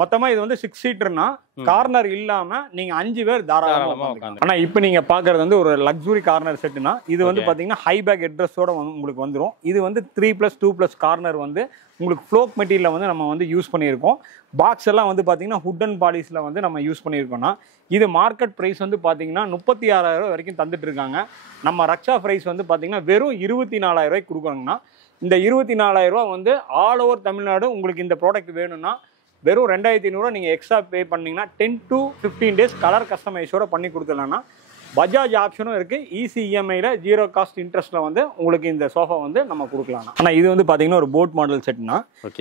மொத்தமா இது வந்து 6 சீட்டர்னா கார்னர் இல்லாம நீங்க 5 பேர் தாராளமா உட்காந்து. ஆனா இப்ப நீங்க பாக்குறது வந்து ஒரு லக்ஸுரி கார்னர் செட்னா இது வந்து பாத்தீங்கன்னா ஹை பேக் ஹெட்ரஸோட உங்களுக்கு வந்துரும். இது வந்து 3+2+ கார்னர் வந்து உங்களுக்கு ஃப்ளோக் மெட்டீரியல்ல வந்து நம்ம வந்து யூஸ் பண்ணியிருக்கோம். பாக்ஸ் எல்லாம் வந்து பாத்தீங்கன்னா ஹுட் அண்ட் பாலிஷ்ல வந்து நம்ம யூஸ் பண்ணியிருக்கோம்னா இது மார்க்கெட் பிரைஸ் வந்து பாத்தீங்கன்னா 36,000 வரைக்கும் தந்துட்டு இருக்காங்க. நம்ம ரக்ஷா பிரைஸ் வந்து பாத்தீங்கன்னா வெறும் 24,000 ரூபாய்க்கு கொடுக்குறாங்கன்னா இந்த 24,000 ரூபாய் வந்து ஆல் ஓவர் தமிழ்நாடு உங்களுக்கு இந்த ப்ராடக்ட் வேணும்னா வெறும் 2,500 நீங்க எக்ஸ்ட்ரா பே பண்ணீங்கன்னா 10 to 15 days கலர் கஸ்டமைஸோட பண்ணி கொடுத்துடலாம்னா பஜாஜ் ஆப்ஷனும் இருக்கு. ஈஸி இஎம்ஐல 0 காஸ்ட் இன்ட்ரெஸ்ட்ல வந்து உங்களுக்கு இந்த சோஃபா வந்து நம்ம கொடுக்கலாம். ஆனா இது வந்து பாத்தீங்கன்னா ஒரு போட் மாடல் செட்னா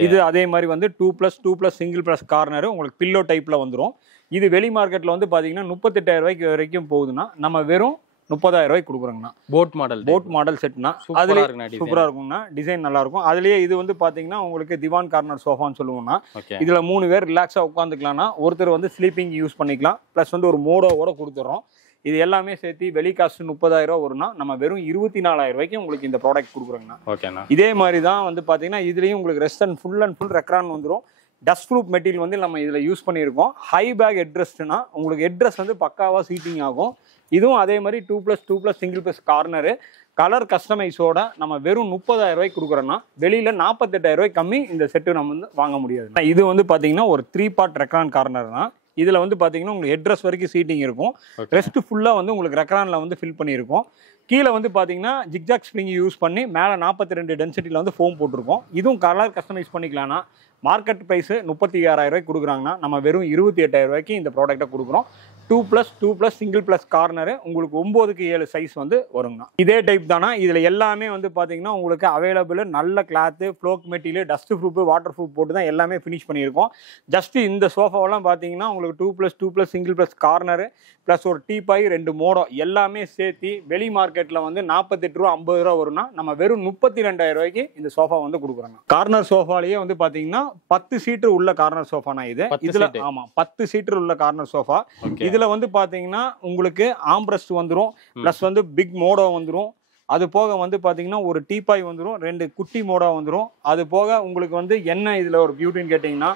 இது அதே மாதிரி வந்து 2+2+ சிங்கிள் பிளஸ் கார்னர் உங்களுக்கு பில்லோ டைப்ல வந்துரும். இது வெளி மார்க்கெட்ல வந்து பாத்தீங்கன்னா 38,000 ரூபாய்க்கு வரைக்கும் போகுதுன்னா நம்ம வெறும் 30,000 ரூபாய்க்கு கொடுக்குறாங்கண்ணா. போட் மாடல் செட்னா அதுல சூப்பரா இருக்கும்னா டிசைன் நல்லா இருக்கும். அதுலயே இது வந்து பாத்தீங்கன்னா உங்களுக்கு திவான் கார்னர் சோஃபான்னு சொல்லுவோம்னா இதுல 3 பேர் ரிலாக்ஸா உட்காந்துக்கலாம்னா ஒருத்தர் வந்து ஸ்லீப்பிங் யூஸ் பண்ணிக்கலாம். பிளஸ் வந்து ஒரு மோடோவோட கொடுத்துறோம். இது எல்லாமே சேர்த்து வெளி காஸ்ட் 30,000 ரூபாய் வரும்னா நம்ம வெறும் 24,000 ரூபாய்க்கு உங்களுக்கு இந்த ப்ராடக்ட் கொடுக்குறோங்கண்ணா. இதே மாதிரி தான் வந்து பாத்தீங்கன்னா இதுலயும் உங்களுக்கு ரெஸ்ட் அண்ட் ஃபுல் ரெக்ரான் வந்துடும். டஸ்ட் ப்ரூஃப் மெட்டீரியல் வந்து நம்ம இதில் யூஸ் பண்ணியிருக்கோம். ஹை பேக் ஹெட்ரெஸ்ட்னா உங்களுக்கு ஹெட்ரெஸ் வந்து பக்காவாக சீட்டிங் ஆகும். இதுவும் அதே மாதிரி 2+2+ சிங்கிள் பிளஸ் கார்னரு கலர் கஸ்டமைஸோட நம்ம வெறும் 30,000 ரூபாய்க்கு கொடுக்குறோன்னா வெளியில் 48,000 ரூபாய்க்கு கம்மி இந்த செட்டு நம்ம வந்து வாங்க முடியாது. இது வந்து பார்த்தீங்கன்னா ஒரு 3 part ரெக்ரான் கார்னர் தான். இதில் வந்து பார்த்தீங்கன்னா உங்களுக்கு ஹெட்ரெஸ் வரைக்கும் சீட்டிங் இருக்கும். ரெஸ்ட் ஃபுல்லாக வந்து உங்களுக்கு ரெக்ரானில் வந்து ஃபில் பண்ணியிருக்கோம். கீழே வந்து பார்த்தீங்கன்னா ஜிக்ஜாக் ஸ்ப்ரிங் யூஸ் பண்ணி மேலே 42 டென்சிட்டியில் வந்து ஃபோம் போட்டிருக்கோம். இதுவும் கலர் கஸ்டமைஸ் பண்ணிக்கலாம்னா மார்க்கெட் ப்ரைஸ் 36,000 ரூபாய்க்கு கொடுக்குறாங்கன்னா நம்ம வெறும் 28,000 ரூபாய்க்கு இந்த ப்ராடக்ட்டை கொடுக்குறோம். 2+2+ சிங்கிள் பிளஸ் கார்னரு உங்களுக்கு 9க்கு 7 சைஸ் வந்து வருங்கண்ணா. இதே டைப் தானா இதில் எல்லாமே வந்து பார்த்தீங்கன்னா உங்களுக்கு அவைலபிள் நல்ல cloth fluke material dust proof water proof போட்டு தான் எல்லாமே ஃபினிஷ் பண்ணியிருக்கோம். ஜஸ்ட் இந்த சோஃபாவெல்லாம் பார்த்தீங்கன்னா உங்களுக்கு 2+2+ சிங்கிள் பிளஸ் கார்னரு ப்ளஸ் ஒரு டீபாய் 2 மோடோ எல்லாமே சேர்த்து வெளி மார்க்கெட்டில் வந்து 48 ரூபா 50 ரூபா வரும்னா நம்ம வெறும் 32,000 ரூபாய்க்கு இந்த சோஃபா வந்து கொடுக்குறாங்க. கார்னர் சோஃபாலேயே வந்து பார்த்தீங்கன்னா 10 சீட்டர் உள்ள கார்னர் சோஃபானா இது. இதுல ஆமா 10 சீட்டர் உள்ள கார்னர் சோஃபா. இதுல வந்து பாத்தீங்கன்னா உங்களுக்கு ஆம்ப்ரஸ்ட் வந்துரும். பிளஸ் வந்து பிக் மோடோ வந்துரும். அது போக வந்து பாத்தீங்கன்னா ஒரு டீபாய் வந்துரும். 2 குட்டி மோடோ வந்துரும். அது போக உங்களுக்கு வந்து என்ன இதுல ஒரு பியூட்டின்னு கேட்டீங்கன்னா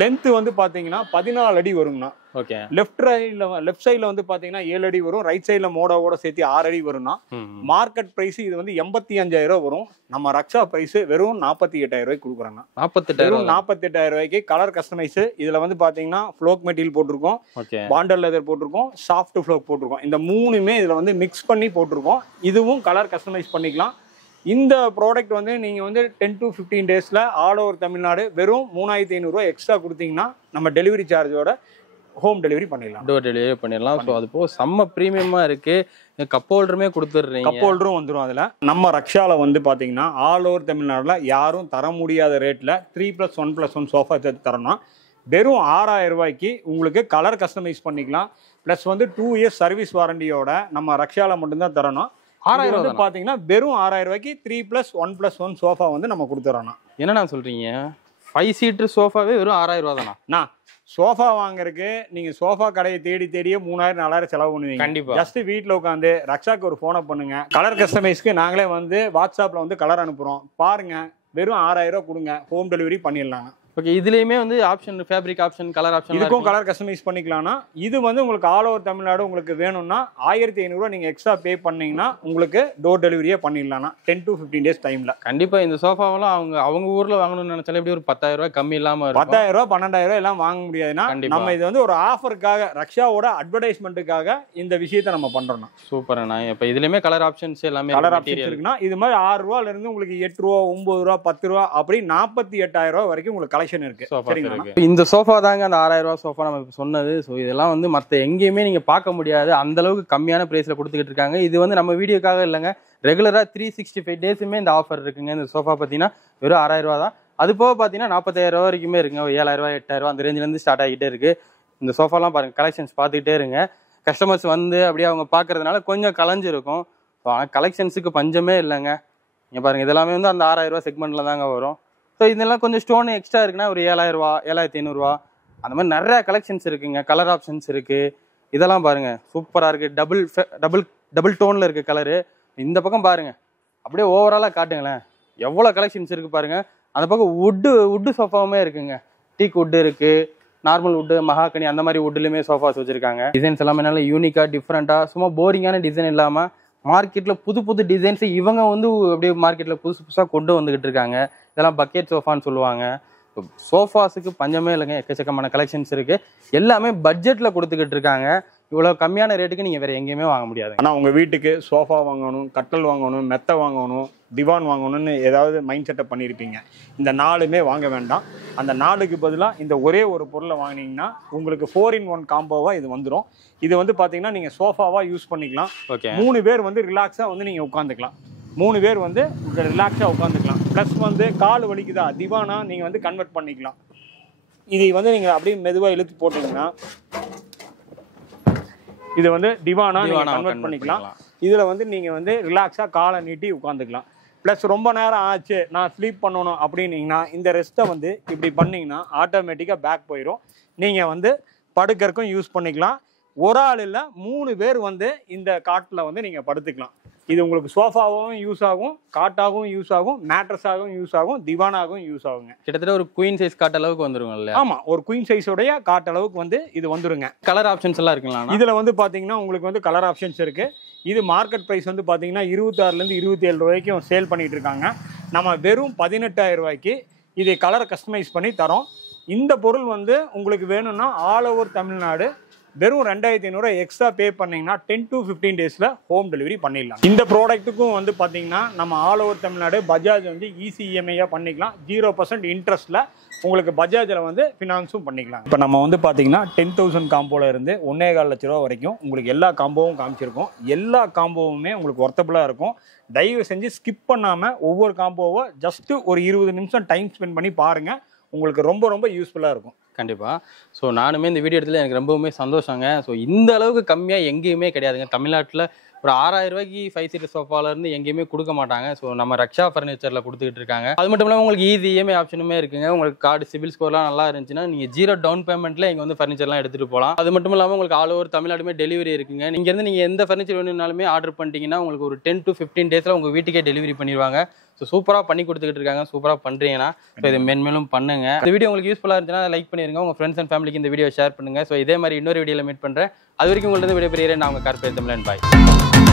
லென்த் வந்து பாத்தீங்கன்னா 14 அடி வருங்கண்ணா. ஓகே. லெஃப்ட் சைட்ல வந்து பாத்தீங்கன்னா 7 அடி வரும், ரைட் சைட்ல மோடோவோட சேர்த்து 6 அடி வரும்னா. மார்க்கெட் பிரைஸ் இது வந்து 85,000 வரும். நம்ம ரக்ஷா பிரைஸ் வெறும் 48,000 ரூபாய்க்கு கொடுக்குறாங்க. 48,000 ரூபாய்க்கு கலர் கஸ்டமைஸ். இதுல வந்து பாத்தீங்கன்னா ஃப்ளோக் மெட்டீரியல் போட்டிருக்கோம், பாண்டல் லெதர் போட்டிருக்கோம், சாஃப்ட் ஃப்ளோக் போட்டிருக்கோம். இந்த மூணுமே இதுல வந்து மிக்ஸ் பண்ணி போட்டிருக்கோம். இதுவும் கலர் கஸ்டமைஸ் பண்ணிக்கலாம். இந்த ப்ராடக்ட் வந்து நீங்கள் வந்து 10 to 15 டேஸில் ஆல் ஓவர் தமிழ்நாடு வெறும் 3,500 ரூபா எக்ஸ்ட்ரா கொடுத்தீங்கன்னா நம்ம டெலிவரி சார்ஜோட ஹோம் டெலிவரி பண்ணிடலாம். டோர் டெலிவரி பண்ணிடலாம். ஸோ அது போக செம்ம ப்ரீமியமாக இருக்குது. கப் ஹோல்டருமே கொடுத்துட்றீங்க. கப் ஹோல்டரும் வந்துடும். அதில் நம்ம ரக்ஷாவில் வந்து பார்த்தீங்கன்னா ஆல் ஓவர் தமிழ்நாட்டில் யாரும் தர முடியாத ரேட்டில் 3+1+1 சோஃபா செட் தரணும். வெறும் 6,000 ரூபாய்க்கு உங்களுக்கு கலர் கஸ்டமைஸ் பண்ணிக்கலாம். ப்ளஸ் வந்து 2 இயர்ஸ் சர்வீஸ் வாரண்டியோட நம்ம ரக்ஷாவில் மட்டும்தான் தரணும். 6,000 வந்து பாத்தீங்கன்னா வெறும் 6,000 ரூபாய்க்கு 3+1+1 சோஃபா வந்து நம்ம கொடுத்துறோம். என்னண்ணா சொல்றீங்க? 5 சீட்டர் சோஃபாவே வெறும் 6,000 ரூபா தானா? சோஃபா வாங்குறதுக்கு நீங்க சோஃபா கடையை தேடியே 3,000-4,000 செலவு பண்ணுவீங்க. கண்டிப்பா. ஜஸ்ட் வீட்டுல உட்காந்து ரக்ஷாக்கு ஒரு போனை பண்ணுங்க. கலர் கஸ்டமைஸ்க்கு நாங்களே வந்து வாட்ஸ்அப்ல வந்து கலர் அனுப்புறோம். பாருங்க, வெறும் 6,000 ரூபாய் கொடுங்க, ஹோம் டெலிவரி பண்ணிடலாம். ஓகே. இதுலயுமே வந்து option, fabric option, colour option, இதுக்கும் கலர் கஸ்டமைஸ் பண்ணிக்கலாம்னா. இது வந்து உங்களுக்கு ஆல் ஓவர் தமிழ்நாடு உங்களுக்கு வேணும்னா 1,500 ரூபாய் நீங்க எக்ஸ்ட்ரா பே பண்ணீங்கன்னா உங்களுக்கு டோர் டெலிவரியே பண்ணிடலாம் 10 to 15 டேஸ் டைம்ல. கண்டிப்பா. இந்த சோஃபாவெல்லாம் அவங்க ஊர்ல வாங்கணும்னு நினைச்சாலும் எப்படி ஒரு 10,000 ரூபாய் கம்மி இல்லாம 10,000 ரூபாய் 12,000 ரூபாய் எல்லாம் வாங்க முடியாதுன்னா நம்ம இது வந்து ஒரு ஆஃபருக்காக, ரக்ஷாவோட அட்வர்டைஸ்மெண்ட்டுக்காக இந்த விஷயத்தை நம்ம பண்றோம். சூப்பர்ண்ணா. இப்ப இதுலயுமே கலர் ஆப்ஷன்ஸ் எல்லாமே கலர் ஆப்ஷன்ஸ் இருக்குன்னா இது மாதிரி 6 ரூபாயில இருந்து உங்களுக்கு 8 ரூபா, 9 ரூபா, 10 ரூபா அப்படி 48,000 ரூபாய் வரைக்கும் உங்களுக்கு கலெக்ஷன் இருக்கு. இந்த சோஃபா தாங்க அந்த 6,000 ரூபாய் சோஃபா நம்ம சொன்னது. ஸோ இதெல்லாம் வந்து மற்ற எங்கேயுமே நீங்க பார்க்க முடியாது. அந்த அளவுக்கு கம்மியான பிரைஸ்ல கொடுத்துக்கிட்டு இருக்காங்க. இது வந்து நம்ம வீடியோக்காக இல்லைங்க, ரெகுலரா 365 டேஸுமே இந்த ஆஃபர் இருக்குங்க. இந்த சோஃபா பார்த்தீங்கன்னா வெறும் 6,000 ரூபா தான். அது போக பார்த்தீங்கன்னா 40,000 ரூபா வரைக்குமே இருக்குங்க. 7,000 ரூபாய், 8,000 ரூபா அந்த ரேஞ்சில இருந்து ஸ்டார்ட் ஆகிட்டே இருக்கு. இந்த சோஃபாலாம் பாருங்க, கலெக்ஷன்ஸ் பார்த்துக்கிட்டே இருங்க. கஸ்டமர்ஸ் வந்து அப்படியே அவங்க பார்க்கறதுனால கொஞ்சம் கலைஞ்சிருக்கும். ஸோ ஆனால் கலெக்ஷன்ஸுக்கு பஞ்சமே இல்லைங்க. இங்கே பாருங்க, இதெல்லாமே வந்து அந்த 6,000 ரூபா செக்மெண்ட்ல தாங்க வரும். ஸோ இதெல்லாம் கொஞ்சம் ஸ்டோன் எக்ஸ்ட்ரா இருக்குன்னா ஒரு 7,000 ரூபா, 7,500 ரூபா அந்த மாதிரி நிறைய கலெக்ஷன்ஸ் இருக்குங்க. கலர் ஆப்ஷன்ஸ் இருக்கு. இதெல்லாம் பாருங்க, சூப்பரா இருக்கு. டபுள் டோன்ல இருக்கு கலரு. இந்த பக்கம் பாருங்க, அப்படியே ஓவராலா காட்டுங்களேன், எவ்வளவு கலெக்ஷன்ஸ் இருக்கு பாருங்க. அந்த பக்கம் உட்டு சோஃபாவுமே இருக்குங்க. டீக் வுட் இருக்கு, நார்மல் வுட்டு, மகாகனி அந்த மாதிரி வுட்லயுமே சோஃபாஸ் வச்சிருக்காங்க. டிசைன்ஸ் எல்லாமே நல்லா யூனிக்கா, டிஃப்ரெண்டா, சும்மா போரிங்கான டிசைன் இல்லாம மார்க்கெட்ல புது டிசைன்ஸ் இவங்க வந்து அப்படியே மார்க்கெட்ல புதுசா கொண்டு வந்துகிட்டு இருக்காங்க. இதெல்லாம் பக்கெட் சோஃபான்னு சொல்லுவாங்க. சோஃபாஸுக்கு பஞ்சமே இல்லைங்க, எக்கச்சக்கமான கலெக்ஷன்ஸ் இருக்கு. எல்லாமே பட்ஜெட்ல கொடுத்துக்கிட்டு இருக்காங்க. இவ்வளவு கம்மியான ரேட்டுக்கு நீங்க வேற எங்கேயுமே வாங்க முடியாது. ஆனா உங்க வீட்டுக்கு சோஃபா வாங்கணும், கட்டல் வாங்கணும், மெத்தை வாங்கணும், திவான் வாங்கணும்னு ஏதாவது மைண்ட் செட்டப் பண்ணியிருப்பீங்க. இந்த 4மே வாங்க வேண்டாம். அந்த 4க்கு பதிலாக இந்த ஒரே ஒரு பொருளை வாங்கினீங்கன்னா உங்களுக்கு 4-in-1 காம்போவா இது வந்துடும். இது வந்து பாத்தீங்கன்னா நீங்க சோஃபாவா யூஸ் பண்ணிக்கலாம். 3 பேர் வந்து ரிலாக்ஸா வந்து நீங்க உட்காந்துக்கலாம். 3 பேர் வந்து ரிலாக்ஸா உட்காந்துக்கலாம். பிளஸ் வந்து கால் வலிக்குதா, திவானா நீங்க வந்து கன்வெர்ட் பண்ணிக்கலாம். இது வந்து நீங்க அப்படியே மெதுவா இழுத்து போட்டீங்கன்னா இது வந்து திவானா நீங்க கன்வெர்ட் பண்ணிக்கலாம். இதுல வந்து நீங்க வந்து ரிலாக்ஸா காலை நீட்டி உட்காந்துக்கலாம். பிளஸ் ரொம்ப நேரம் ஆச்சு, நான் ஸ்லீப் பண்ணணும் அப்படின்னீங்கன்னா இந்த ரெஸ்ட்டை வந்து இப்படி பண்ணீங்கன்னா ஆட்டோமேட்டிக்கா பேக் போயிடும். நீங்க வந்து படுக்கறக்கும் யூஸ் பண்ணிக்கலாம். ஒரு ஆள் இல்லை 3 பேர் வந்து இந்த காட்டில் வந்து நீங்க படுத்துக்கலாம். இது உங்களுக்கு சோஃபாவும் யூஸ் ஆகும், காட்டாகவும் யூஸ் ஆகும், மேட்ரஸாகவும் யூஸ் ஆகும், திவானாகவும் யூஸ் ஆகுங்க. கிட்டத்தட்ட ஒரு குயின் சைஸ் காட் அளவுக்கு வந்துருங்க. ஆமா, ஒரு குயின் சைஸோடைய காட் அளவுக்கு வந்து இது வந்துருங்க. கலர் ஆப்ஷன்ஸ் எல்லாம் இருக்குங்களா? இதுல வந்து பாத்தீங்கன்னா உங்களுக்கு வந்து கலர் ஆப்ஷன்ஸ் இருக்கு. இது மார்க்கெட் பிரைஸ் வந்து பாத்தீங்கன்னா 26,000 to 27 ரூபாய்க்கும் சேல் பண்ணிட்டு இருக்காங்க. நம்ம வெறும் 18,000 ரூபாய்க்கு இதை கலர் கஸ்டமைஸ் பண்ணி தரோம். இந்த பொருள் வந்து உங்களுக்கு வேணும்னா ஆல் ஓவர் தமிழ்நாடு வெறும் 2,500 எக்ஸ்ட்ரா பே பண்ணீங்கன்னா 10 to 15 டேஸ்ல ஹோம் டெலிவரி பண்ணிடலாம். இந்த ப்ராடக்ட்டுக்கும் வந்து பாத்தீங்கன்னா நம்ம ஆல் ஓவர் தமிழ்நாடு பஜாஜ் வந்து ஈஸி இஎம்ஐயா பண்ணிக்கலாம். 0% இன்ட்ரெஸ்ட்ல உங்களுக்கு பஜாஜ்ல வந்து ஃபினான்ஸும் பண்ணிக்கலாம். இப்போ நம்ம வந்து பாத்தீங்கன்னா 10,000 காம்போல இருந்து 1.25 லட்ச ரூபா வரைக்கும் உங்களுக்கு எல்லா காம்போவும் காமிச்சிருக்கோம். எல்லா காம்போவுமே உங்களுக்கு ஒர்த்தபிளா இருக்கும். தயவு செஞ்சு ஸ்கிப் பண்ணாம ஒவ்வொரு காம்போவை ஜஸ்ட் ஒரு 20 நிமிஷம் டைம் ஸ்பெண்ட் பண்ணி பாருங்க. உங்களுக்கு ரொம்ப யூஸ்ஃபுல்லா இருக்கும். கண்டிப்பா. ஸோ நானுமே இந்த வீடியோ எடுத்துல எனக்கு ரொம்பவுமே சந்தோஷங்க. ஸோ இந்த அளவுக்கு கம்மியாக எங்கேயுமே கிடையாதுங்க. தமிழ்நாட்டில் ஒரு 6,000 ரூபாய்க்கு 5 சீட்டர் சோஃபால இருந்து எங்கேயுமே கொடுக்க மாட்டாங்க. ஸோ நம்ம ரக்ஷா ஃபர்னிச்சர்ல கொடுத்துக்கிட்டு இருக்காங்க. அது மட்டும் இல்லாமல் உங்களுக்கு ஈஸி இஎம்ஐ ஆப்ஷனுமே இருக்குங்க. உங்களுக்கு கார்டு சிபில் ஸ்கோர்லாம் நல்லா இருந்துச்சுன்னா நீங்க 0 டவுன் பேமெண்ட்ல இங்க வந்து ஃபர்னிச்சர்லாம் எடுத்துட்டு போகலாம். அது மட்டும் இல்லாமல் உங்களுக்கு ஆல் ஓவர் தமிழ்நாடுமே டெலிவரி இருக்குங்க. நீங்க இருந்து நீங்க எந்த ஃபர்னிச்சர் வேணும்னாலுமே ஆர்டர் பண்ணிட்டீங்கன்னா உங்களுக்கு ஒரு 10 to 15 டேஸ்ல உங்க வீட்டுக்கே டெலிவரி பண்ணிடுவாங்க. ஸோ சூப்பராக பண்ணி கொடுத்துக்கிட்டு இருக்காங்க. சூப்பராக பண்ணுறீங்கன்னா ஸோ இதை மென்மேலும் பண்ணுங்க. இந்த வீடியோ உங்களுக்கு யூஸ்ஃபுல்லாக இருந்துச்சுன்னா லைக் பண்ணிருங்க. உங்கள் ஃப்ரெண்ட்ஸ் அண்ட் ஃபேமிலிக்கு இந்த வீடியோ ஷேர் பண்ணுங்க. ஸோ இதே மாதிரி இன்னொரு வீடியோவில் மீட் பண்ணுறேன். அது வரைக்கும் உங்கள்ட்ட விடைபெறுகிறேன். நான் உங்கள் கார்பரேட் தமிழன். பாய்.